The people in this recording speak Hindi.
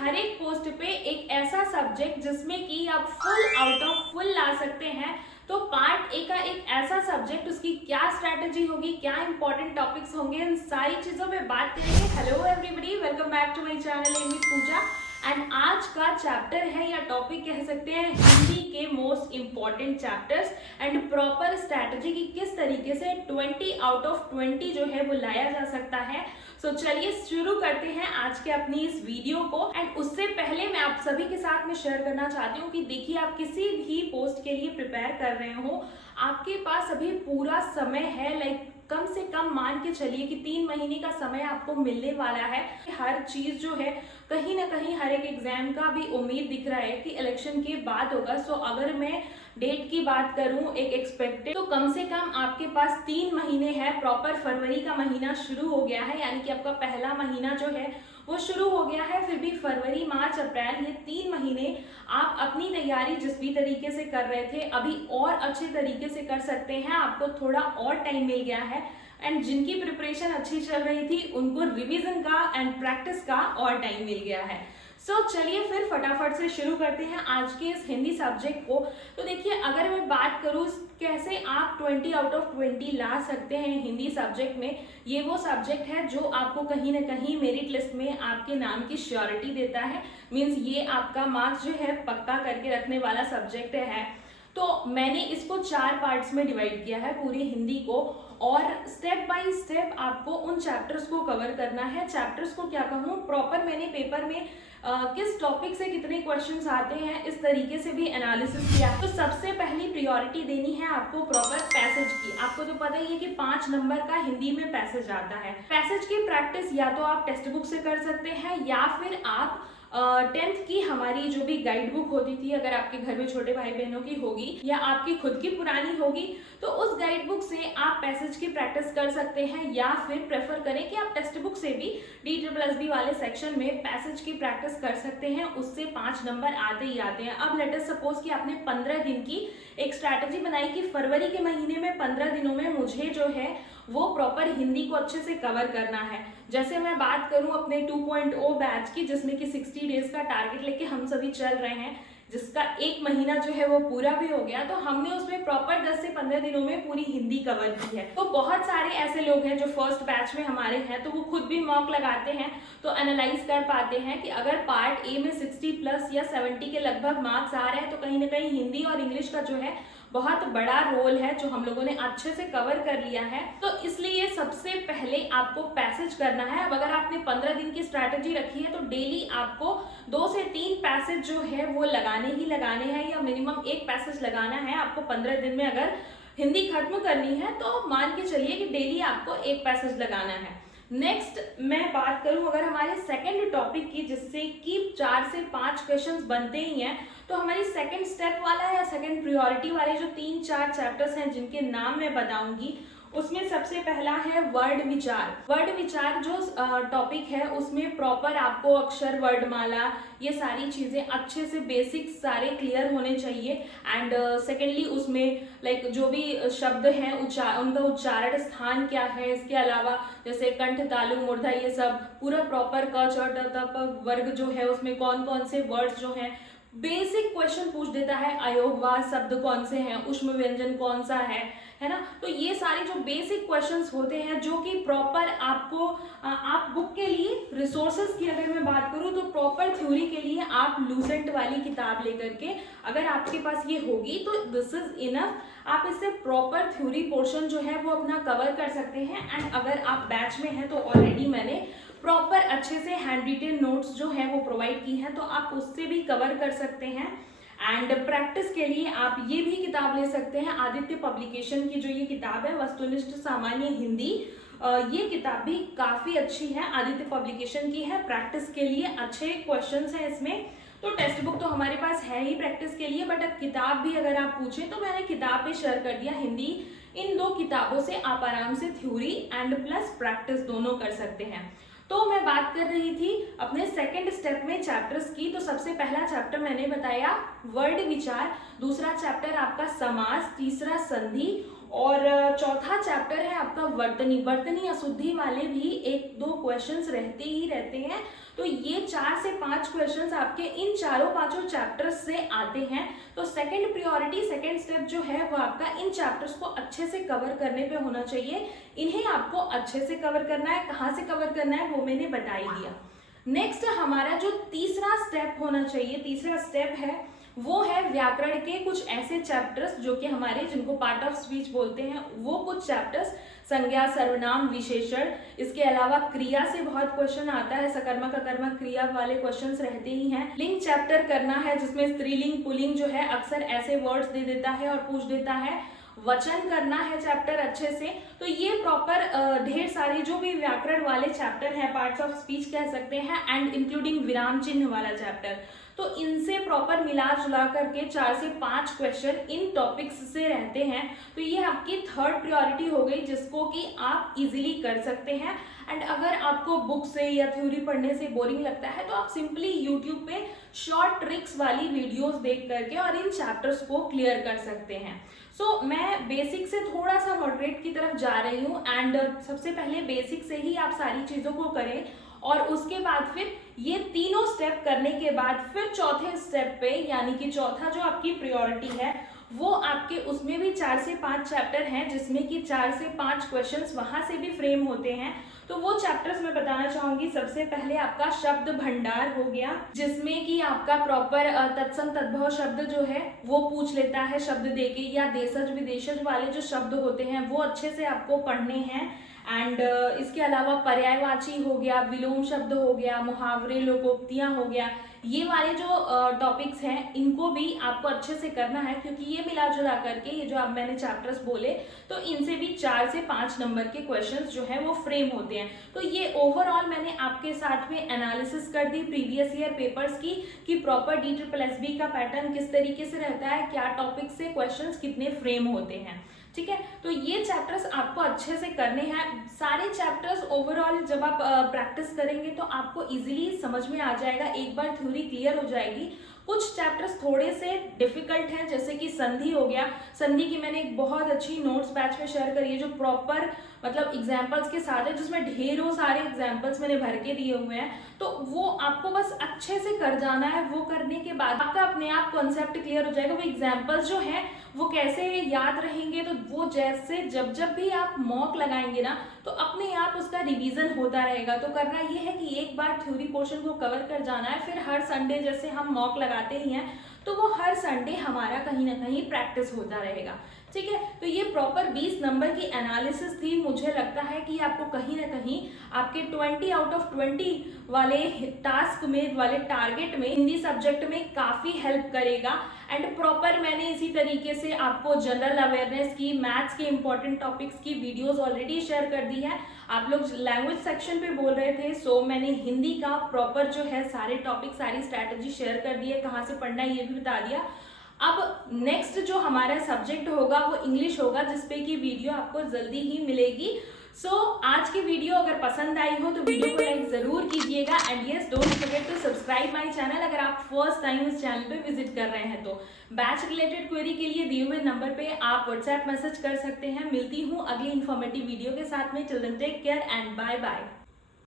हर एक पोस्ट पे एक ऐसा सब्जेक्ट जिसमें कि आप फुल आउट ऑफ फुल ला सकते हैं। तो पार्ट ए का एक ऐसा सब्जेक्ट, उसकी क्या स्ट्रैटेजी होगी, क्या इंपॉर्टेंट टॉपिक्स होंगे, इन सारी चीजों पे बात करेंगे। Hello everybody, welcome back to my channel Amy Pooja. And आज का चैप्टर है या टॉपिक कह सकते हैं हिंदी के most important chapters and proper strategy की किस तरीके से 20 आउट ऑफ 20 जो है वो लाया जा सकता है। सो चलिए शुरू करते हैं आज के अपनी इस वीडियो को। एंड उससे पहले मैं आप सभी के साथ में शेयर करना चाहती हूँ कि देखिए, आप किसी भी पोस्ट के लिए प्रिपेयर कर रहे हो, आपके पास अभी पूरा समय है। लाइक कम से कम मान के चलिए कि 3 महीने का समय आपको मिलने वाला है। हर चीज जो है कहीं ना कहीं हर एक एग्जाम का भी उम्मीद दिख रहा है कि इलेक्शन के बाद होगा। सो अगर मैं डेट की बात करूं एक एक्सपेक्टेड, तो कम से कम आपके पास 3 महीने है। प्रॉपर फरवरी का महीना शुरू हो गया है, यानी कि आपका पहला महीना जो है वो शुरू हो गया है। फिर भी फरवरी, मार्च, अप्रैल, ये 3 महीने आप अपनी तैयारी जिस भी तरीके से कर रहे थे अभी और अच्छे तरीके से कर सकते हैं। आपको थोड़ा और टाइम मिल गया है। एंड जिनकी प्रिपरेशन अच्छी चल रही थी उनको रिवीजन का एंड प्रैक्टिस का और टाइम मिल गया है। सो चलिए फिर फटाफट से शुरू करते हैं आज के इस हिंदी सब्जेक्ट को। तो देखिए, अगर मैं बात करूँ कैसे आप 20 आउट ऑफ 20 ला सकते हैं हिंदी सब्जेक्ट में, ये वो सब्जेक्ट है जो आपको कहीं ना कहीं मेरिट लिस्ट में आपके नाम की श्योरिटी देता है। मीन्स ये आपका मार्क्स जो है पक्का करके रखने वाला सब्जेक्ट है। तो मैंने इसको 4 पार्ट्स में डिवाइड किया है पूरी हिंदी को, और स्टेप बाय स्टेप आपको उन चैप्टर्स को कवर करना है। चैप्टर्स को क्या कहूँ, प्रॉपर मैंने पेपर में किस टॉपिक से कितने क्वेश्चंस आते हैं इस तरीके से भी एनालिसिस किया। तो सबसे पहली प्रायोरिटी देनी है आपको प्रॉपर पैसेज की। आपको तो पता ही है कि 5 नंबर का हिंदी में पैसेज आता है। पैसेज की प्रैक्टिस या तो आप टेक्स्ट बुक से कर सकते हैं या फिर आप 10th की हमारी जो भी गाइड बुक होती थी, अगर आपके घर में छोटे भाई बहनों की होगी या आपकी खुद की पुरानी होगी, तो उस गाइड बुक से आप पैसेज की प्रैक्टिस कर सकते हैं। या फिर प्रेफर करें कि आप टेक्स्ट बुक से भी DSSB वाले सेक्शन में पैसेज की प्रैक्टिस कर सकते हैं। उससे 5 नंबर आते ही आते हैं। अब लेट अस सपोज कि आपने 15 दिन की एक स्ट्रैटेजी बनाई कि फरवरी के महीने में 15 दिनों में मुझे जो है वो प्रॉपर हिंदी को अच्छे से कवर करना है। जैसे मैं बात करूं अपने 2.0 बैच की, जिसमें कि 60 डेज का टारगेट लेके हम सभी चल रहे हैं, जिसका 1 महीना जो है वो पूरा भी हो गया, तो हमने उसमें प्रॉपर 10 से 15 दिनों में पूरी हिंदी कवर की है। तो बहुत सारे ऐसे लोग हैं जो फर्स्ट बैच में हमारे हैं, तो वो खुद भी मॉक लगाते हैं, तो एनालाइज कर पाते हैं कि अगर पार्ट ए में 60 प्लस या 70 के लगभग मार्क्स आ रहे हैं, तो कहीं ना कहीं हिंदी और इंग्लिश का जो है बहुत बड़ा रोल है जो हम लोगों ने अच्छे से कवर कर लिया है। तो इसलिए सबसे पहले आपको पैसेज करना है। अब अगर आपने 15 दिन की स्ट्रैटेजी रखी है तो डेली आपको 2 से 3 पैसेज जो है वो लगाने ही लगाने हैं, या मिनिमम 1 पैसेज लगाना है आपको 15 दिन में। अगर हिंदी खत्म करनी है तो मान के चलिए कि डेली आपको 1 पैसेज लगाना है। नेक्स्ट मैं बात करूं अगर हमारे सेकंड टॉपिक की, जिससे कि 4 से 5 क्वेश्चंस बनते ही हैं, तो हमारी सेकंड स्टेप वाला या सेकंड प्रायोरिटी वाले जो 3-4 चैप्टर्स हैं जिनके नाम मैं बताऊंगी, उसमें सबसे पहला है वर्ड विचार। वर्ड विचार जो टॉपिक है उसमें प्रॉपर आपको अक्षर, वर्डमाला, ये सारी चीजें अच्छे से बेसिक सारे क्लियर होने चाहिए। एंड सेकेंडली उसमें लाइक जो भी शब्द हैं उनका उच्चारण स्थान क्या है, इसके अलावा जैसे कंठ, तालु, मूर्धा, ये सब पूरा प्रॉपर क, च, ट, त, प वर्ग जो है उसमें कौन कौन से वर्ड्स जो हैं, बेसिक क्वेश्चन पूछ देता है। अयोगवाद शब्द कौन से हैं, ऊष्म व्यंजन कौन सा है ना। तो ये सारे जो बेसिक क्वेश्चंस होते हैं जो कि प्रॉपर आपको आप बुक के लिए रिसोर्सेज की अगर मैं बात करूं तो प्रॉपर थ्योरी के लिए आप लूसेंट वाली किताब लेकर के अगर आपके पास ये होगी तो दिस इज इनफ। आप इससे प्रॉपर थ्योरी पोर्शन जो है वो अपना कवर कर सकते हैं। एंड अगर आप बैच में हैं तो ऑलरेडी मैंने प्रॉपर अच्छे से हैंड रिटेन नोट्स जो है वो प्रोवाइड की हैं, तो आप उससे भी कवर कर सकते हैं। एंड प्रैक्टिस के लिए आप ये भी किताब ले सकते हैं, आदित्य पब्लिकेशन की जो ये किताब है वस्तुनिष्ठ सामान्य हिंदी, ये किताब भी काफी अच्छी है, आदित्य पब्लिकेशन की है। प्रैक्टिस के लिए अच्छे क्वेश्चंस हैं इसमें। तो टेक्स्ट बुक तो हमारे पास है ही प्रैक्टिस के लिए, बट किताब भी अगर आप पूछें तो मैंने किताब पे शेयर कर दिया हिंदी। इन 2 किताबों से आप आराम से थ्योरी एंड प्लस प्रैक्टिस दोनों कर सकते हैं। तो मैं बात कर रही थी अपने सेकंड स्टेप में चैप्टर्स की। तो सबसे पहला चैप्टर मैंने बताया वर्ड विचार, दूसरा चैप्टर आपका समास, तीसरा संधि, और चौथा चैप्टर है आपका वर्तनी। वर्तनी अशुद्धि वाले भी 1-2 क्वेश्चंस रहते ही रहते हैं। तो ये 4 से 5 क्वेश्चंस आपके इन चारों पांचों चैप्टर्स से आते हैं। तो सेकंड प्रायोरिटी, सेकंड स्टेप जो है वो आपका इन चैप्टर्स को अच्छे से कवर करने पे होना चाहिए। इन्हें आपको अच्छे से कवर करना है। कहाँ से कवर करना है वो मैंने बता ही दिया। नेक्स्ट हमारा जो तीसरा स्टेप होना चाहिए, तीसरा स्टेप है वो है व्याकरण के कुछ ऐसे चैप्टर्स जो कि हमारे, जिनको पार्ट ऑफ स्पीच बोलते हैं, वो कुछ चैप्टर्स, संज्ञा, सर्वनाम, विशेषण, इसके अलावा क्रिया से बहुत क्वेश्चन आता है, सकर्मक अकर्मक क्रिया वाले क्वेश्चंस रहते ही हैं। लिंग चैप्टर करना है जिसमें स्त्रीलिंग पुल्लिंग जो है अक्सर ऐसे वर्ड्स दे देता है और पूछ देता है। वचन करना है चैप्टर अच्छे से। तो ये प्रॉपर ढेर सारे जो भी व्याकरण वाले चैप्टर हैं, पार्ट्स ऑफ स्पीच कह सकते हैं, एंड इंक्लूडिंग विराम चिन्ह वाला चैप्टर, तो इनसे प्रॉपर मिला जुला करके 4 से 5 क्वेश्चन इन टॉपिक्स से रहते हैं। तो ये आपकी थर्ड प्रायोरिटी हो गई जिसको कि आप इजीली कर सकते हैं। एंड अगर आपको बुक से या थ्योरी पढ़ने से बोरिंग लगता है तो आप सिंपली यूट्यूब पे शॉर्ट ट्रिक्स वाली वीडियोस देख करके और इन चैप्टर्स को क्लियर कर सकते हैं। सो मैं बेसिक से थोड़ा सा मॉडरेट की तरफ जा रही हूँ एंड सबसे पहले बेसिक से ही आप सारी चीज़ों को करें और उसके बाद फिर ये तीनों स्टेप करने के बाद फिर चौथे स्टेप पे, यानी कि चौथा जो आपकी प्रायोरिटी है वो आपके, उसमें भी 4 से 5 चैप्टर हैं जिसमें कि 4 से 5 क्वेश्चंस वहां से भी फ्रेम होते हैं। तो वो चैप्टर्स मैं बताना चाहूंगी। सबसे पहले आपका शब्द भंडार हो गया जिसमें कि आपका प्रॉपर तत्सम तद्भव शब्द जो है वो पूछ लेता है शब्द देके, या देशज विदेशज वाले जो शब्द होते हैं वो अच्छे से आपको पढ़ने हैं। एंड इसके अलावा पर्यायवाची हो गया, विलोम शब्द हो गया, मुहावरे, लोकोक्तियां हो गया, ये वाले जो टॉपिक्स हैं इनको भी आपको अच्छे से करना है क्योंकि ये मिला जुला करके ये जो अब मैंने चैप्टर्स बोले तो इनसे भी 4 से 5 नंबर के क्वेश्चंस जो है वो फ्रेम होते हैं। तो ये ओवरऑल मैंने आपके साथ में एनालिसिस कर दी प्रीवियस ईयर पेपर्स की कि प्रॉपर DSSB का पैटर्न किस तरीके से रहता है, क्या टॉपिक से क्वेश्चंस कितने फ्रेम होते हैं। ठीक है, तो ये चैप्टर्स आपको अच्छे से करने हैं। सारे चैप्टर्स ओवरऑल जब आप प्रैक्टिस करेंगे तो आपको इजीली समझ में आ जाएगा, एक बार थ्योरी क्लियर हो जाएगी। कुछ चैप्टर्स थोड़े से डिफिकल्ट हैं जैसे कि संधि हो गया। संधि की मैंने एक बहुत अच्छी नोट्स बैच में शेयर करी है जो प्रॉपर मतलब एग्जाम्पल्स के साथ है, जिसमें ढेरों सारे एग्जाम्पल्स मैंने भर के दिए हुए हैं। तो वो आपको बस अच्छे से कर जाना है। वो करने के बाद आपका अपने आप कॉन्सेप्ट क्लियर हो जाएगा। वो एग्जाम्पल्स जो है वो कैसे याद रहेंगे, तो वो जैसे जब जब भी आप मॉक लगाएंगे ना तो अपने आप उसका रिवीजन होता रहेगा। तो करना ये है कि एक बार थ्योरी पोर्शन को कवर कर जाना है, फिर हर संडे जैसे हम मॉक लगाते ही हैं तो वो हर संडे हमारा कहीं ना कहीं प्रैक्टिस होता रहेगा। ठीक है, तो ये प्रॉपर 20 नंबर की एनालिसिस थी। मुझे लगता है कि आपको कहीं ना कहीं आपके 20 आउट ऑफ 20 वाले टास्क में, वाले टारगेट में, हिंदी सब्जेक्ट में काफ़ी हेल्प करेगा। एंड प्रॉपर मैंने इसी तरीके से आपको जनरल अवेयरनेस की, मैथ्स के इंपॉर्टेंट टॉपिक्स की वीडियोस ऑलरेडी शेयर कर दी है। आप लोग लैंग्वेज सेक्शन पे बोल रहे थे, सो मैंने हिंदी का प्रॉपर जो है सारे टॉपिक, सारी स्ट्रैटेजी शेयर कर दी है, कहाँ से पढ़ना है ये भी बता दिया। अब नेक्स्ट जो हमारा सब्जेक्ट होगा वो इंग्लिश होगा, जिसपे की वीडियो आपको जल्दी ही मिलेगी। सो आज की वीडियो अगर पसंद आई हो तो वीडियो को लाइक जरूर कीजिएगा and yes don't forget to subscribe my channel अगर आप फर्स्ट टाइम इस चैनल पे विजिट कर रहे हैं तो। बैच रिलेटेड क्वेरी के लिए दिए हुए नंबर पे आप व्हाट्सएप मैसेज कर सकते हैं। मिलती हूँ अगली इन्फॉर्मेटिव वीडियो के साथ में। Children take care and bye bye.